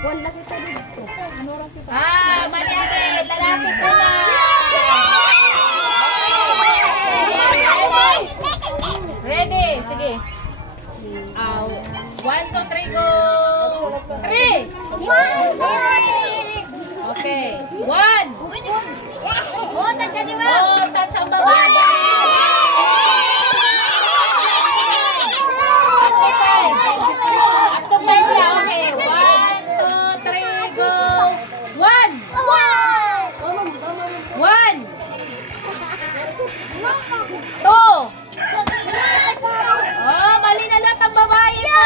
Wala kita dito. Mali ate. Lalaki po na. Ready? Sige. 1, 2, 3, go! 3! Okay. 1! Oh, touch di ba? Oh, touch ang babae! Up to 5 lang. Okay. 1, 2, 3, go! 1! 1! 2! Oh, mali na lahat ang babae po.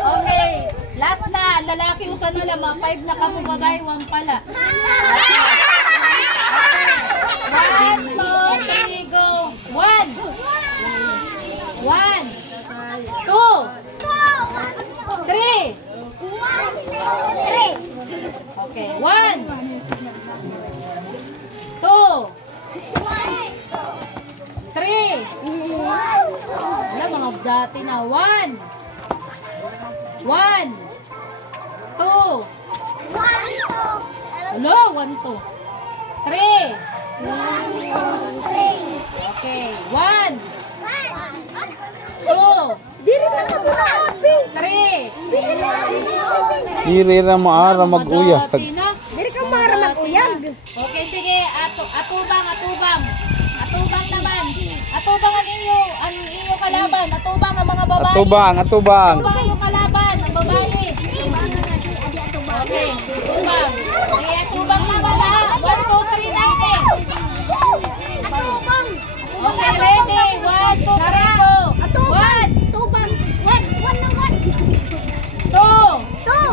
Okay, last na. Lalaki, usan mo lang. 5 na kamo babae, 1 pala. 1, 2, 3, go. 1. 1. 2. 3. Okay, 1. 2. 3. Wala, mga dati na. 1. 1. 2. Wala, 1, 2. 3. Okay. 1. 2. Diri ka na muna, Abi. 3. Diri ra mo ara mag-uyag. Diri ka mara mag-uyag. Okay, sige. Atubang. Atubang naman. Atubang ang iyo kalaban. Atubang ang mga babae. Atubang. Atubang ang iyong kalaban. Ang babae. Okay. Atubang. Okay, atubang naman ha. 1, 2, 3, ready. Okay, ready. 1, 2, 3, go. 1. Tubang. One na one. 2. Two.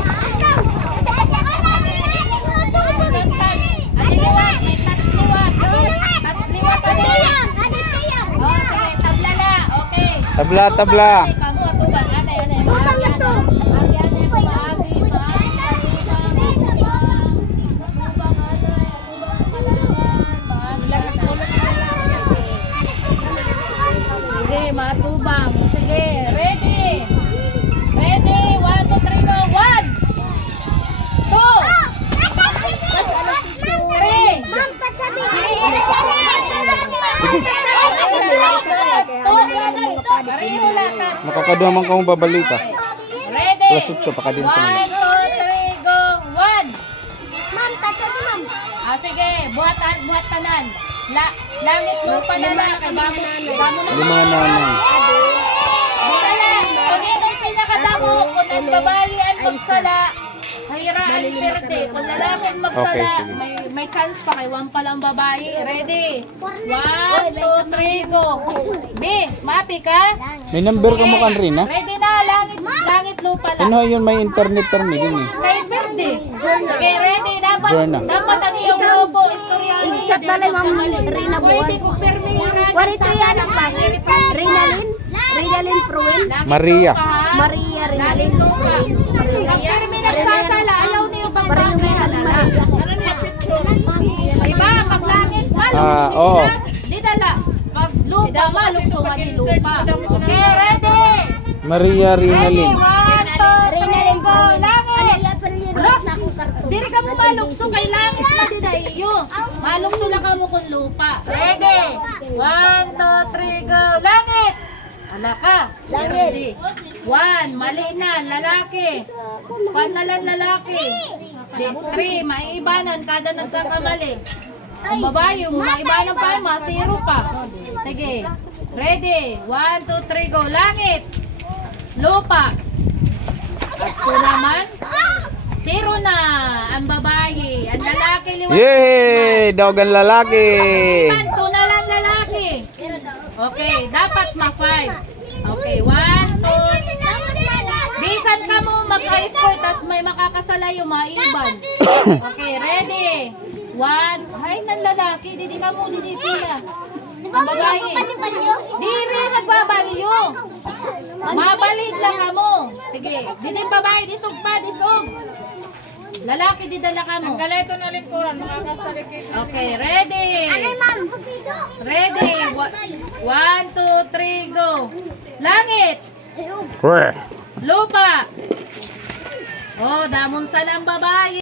May touch liwat. Touch liwat ka din. Oh, sige, tabla na. Okay. Tabla. Kamu atubang. Anay. Tubang ito. Sige, matubang. Sige, ready. Ready. 1, 2, 3, go. 1. 2. 3. Ma'am, patsabi. Makakaduha man kang babalita. Ready. Plus 8 pa ka din 1, 2, 3, go. 1. Ma'am, patsabi, ma'am. Sige, buhat tanan. Langit lupa na lang. Bamo na. Lima nanay. Kung yung pinakadamo, kung nagbabalian magsala, hayiraan perde. Kung lalaking magsala, Okay, sige. may chance pa kay 1 pa lang babae. Ready? 1, 2, 3, go. B, mapi ka? May number ka mo kan rin ha? Ready na, langit lupa lang. Ano yun may internet term din eh. Kay perde. Okay, ready? Journal. Dapat ang iyong grupo, istoryano. I-chat na lang, ma'am. Rina Pwede Buwas. ko permiran. Warito yan ang pas. Rinalin Pruin. Maria. Maria Rinalin. Maria. May nagsasala, ayaw niyo pag maglalala. Diba, paglangit, malukso oo. Di dala. Pag lupa, malukso di lupa. Okay, ready? Maria Ready, Rinalin. 1, 2, 3, go. Langit. Look, diri ka mo malukso kay langit na di na iyo. Malukso lang ka mo kung lupa. Ready? 1, 2, 3, go. Langit. Ala ka. Ready? 1, mali na, lalaki. Panalan lalaki. 3, maiibanan kada nagkakamali. Ang babae, maiibanan pa, masiro pa. Sige. Ready? 1, 2, 3, go. Langit. Lupa. At po naman, 0 na ang babae. Ang lalaki, liwanag. Yay! Dogan lalaki. Tunalan lalaki. Okay, dapat ma-5. Okay, 1, 2. Bisan ka mo mag-high-score, tas may makakasala yung maiban. Okay, ready? 1. Hay, ng lalaki. Didi ka mo, didi pila. Ang babae. Di rin nagbabaliyo. Mabalid lang ka mo. Sige, didi babae, disog pa, disog. Lalaki, di dala ka mo. Galito na likuran, makakasalikit. Okay, ready? Ma'am. Ready? 1, 2, 3, go. Langit. Weh. Lupa. Oh, damon sa lang babae.